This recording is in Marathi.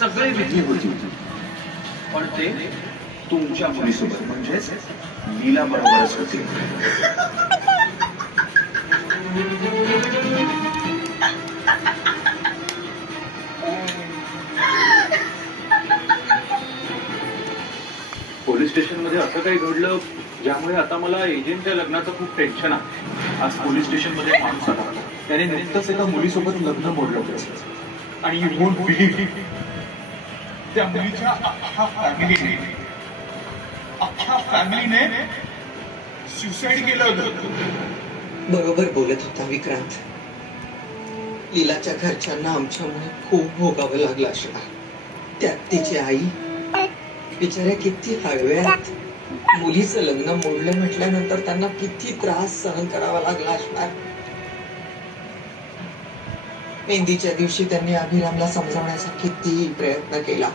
सगळे विधी होती, पण ते तुमच्या मुलीसोबत म्हणजेच लीला बरोबरच होते. पोलीस स्टेशन मध्ये असं काही घडलं ज्यामुळे आता मला एजंटच्या लग्नाचं खूप टेन्शन आहे. आज पोलीस स्टेशन मध्ये माणूस आला, त्याने नुकतंच एका मुलीसोबत लग्न मोडलं होतं आणि यू वोंट बिलीव्ह, त्या मुलीच्या अख्ख्या फॅमिलीने सुसाईड केलं होतं. बरोबर बोलत होता विक्रांत. लीलाच्या घरच्यांना आमच्यामुळे खूप भोगावं लागलं असणार. त्यात तिची आई बिचाऱ्या किती हळव्यात. मुलीचं लग्न मोडलं म्हटल्यानंतर त्यांना किती त्रास सहन करावा लागला असणार. मेहंदीच्या दिवशी त्यांनी अभिरामला समजावण्याचा कितीही प्रयत्न केला.